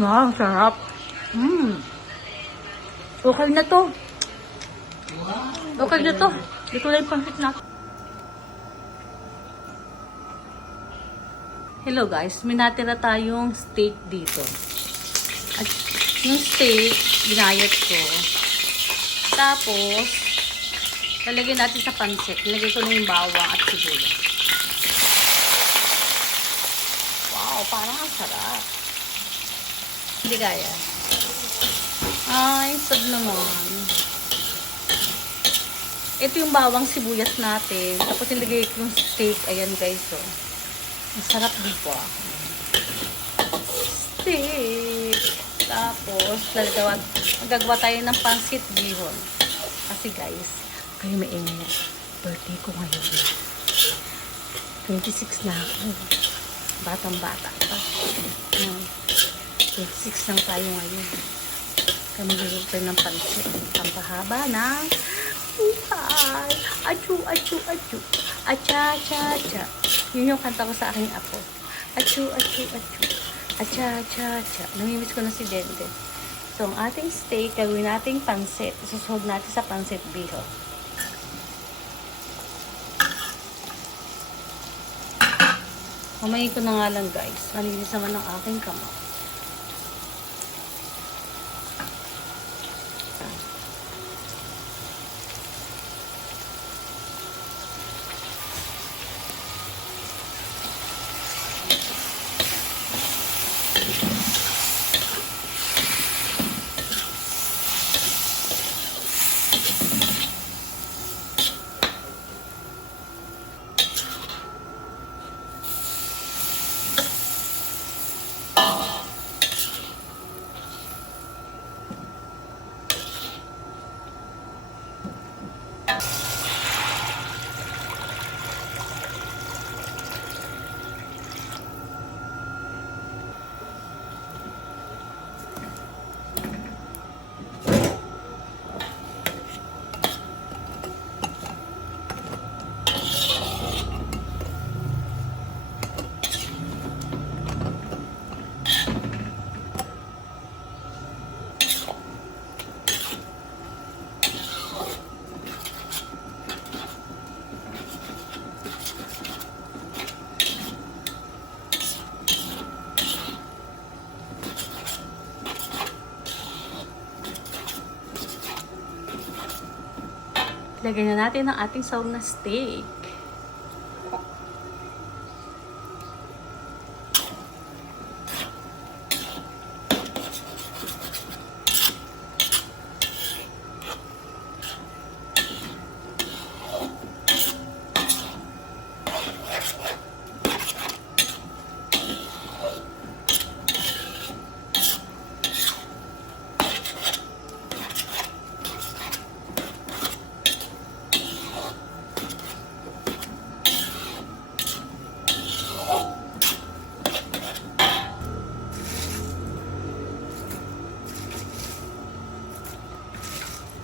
Wow, sarap. Okay na to. Okay na to. Hindi ko na yung pansit na. Hello guys, may natira tayong steak dito. At yung steak, ginayat ko. Tapos, lalagyan natin sa pansit. Nilagay ko na yung bawang at sibuyas. Wow, parang ang sarap. Hindi kaya. Ay, sad naman. Ito yung bawang sibuyas natin. Tapos nilagay ko yung steak. Ayan guys, oh. Ang sarap dito ah. Steak. Tapos, magagawa tayo ng pansit bihon. Kasi guys, kayo may ingay. Birthday ko ngayon. 26 na ako. Batang-bata pa. 26 lang tayo ngayon. Kaya magagawa tayo ng pansit. Pampahaba ng buhay. Achu, achu, achu. Acha, cha, cha. Yun yung kanta ko sa aking apo. Achu, achu, achu. Acha, cha, cha. Namimiss ko na si Dende. So, ang ating steak, gawin nating pansit. Isusuhog natin sa pansit bihon. Mamayin ko na nga lang guys. Malinis naman ang aking kamay. Lagyan na natin ang ating sahog na steak.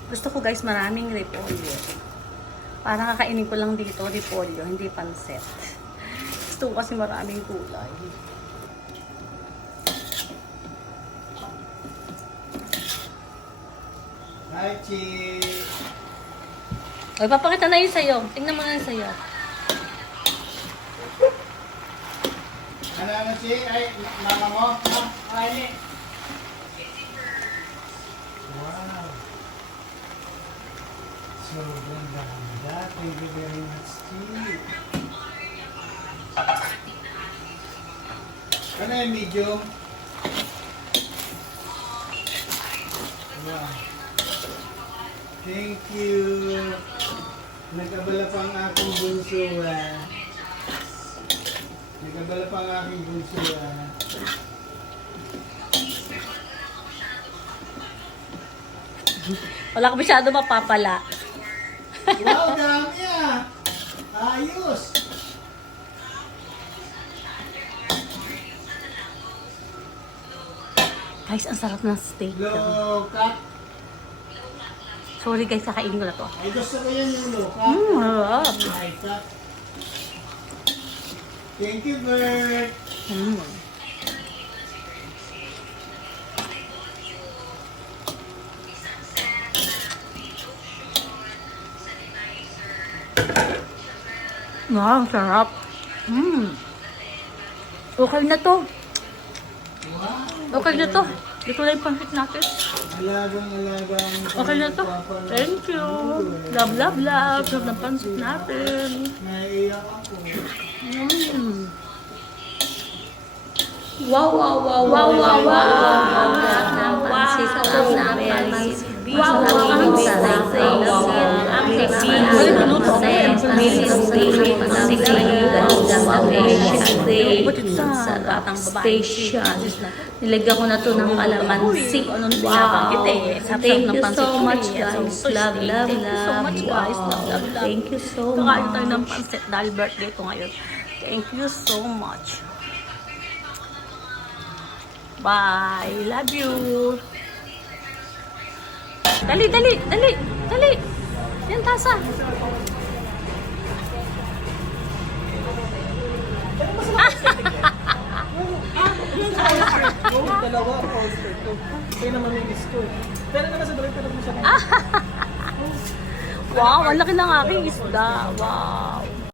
Gusto ko guys maraming repolyo. Parang kakainin ko lang dito repolyo, hindi pansit. Gusto ko kasi maraming kulay. Hi, Chi! Okay, papakita na yun sa'yo. Tingnan mo na yun sa'yo. Ano, Chi? Ay, mama mo? Ha? Ay, wow! So, ganda. Thank you very much, Chi. Ano yung medium? Wow! Thank you! Nagkabala pa ang aking bunso, Nagkabala pa ang aking bunso, Wala ka masyado mapapala. Wow, dami Ayos! Guys, ang sarap ng steak. Low cut. Sorry guys, kakainin ko na to. Ay, gusto ko yan yung low cut. Harap. High cut. Thank you, Bert. Wow, ang sarap. Okay na to. Okay na to. Dito na yung pansit natin. Alagang. Okay na to. Thank you. Love, love, love. Sarap ng pansit natin. Naiiyak ako. Wow, wow, wow, wow, wow, wow. Ang pansit namin. Wow, wow, ang sarap. Ang station. Nilagyan ko na to ng kalamansi. Wow. Thank you so much, guys. Love, love, love. Thank you so much. Kakain tayo ng pansit dahil birthday ko ngayon. Thank you so much. Bye. Love you. Dali, dali, dali, dali. Yan, tasa. Dalawa, poster to. Kaya naman yung gusto. Pero naman sa balik mo siya. Wow, ang laki ng aking isda. Wow.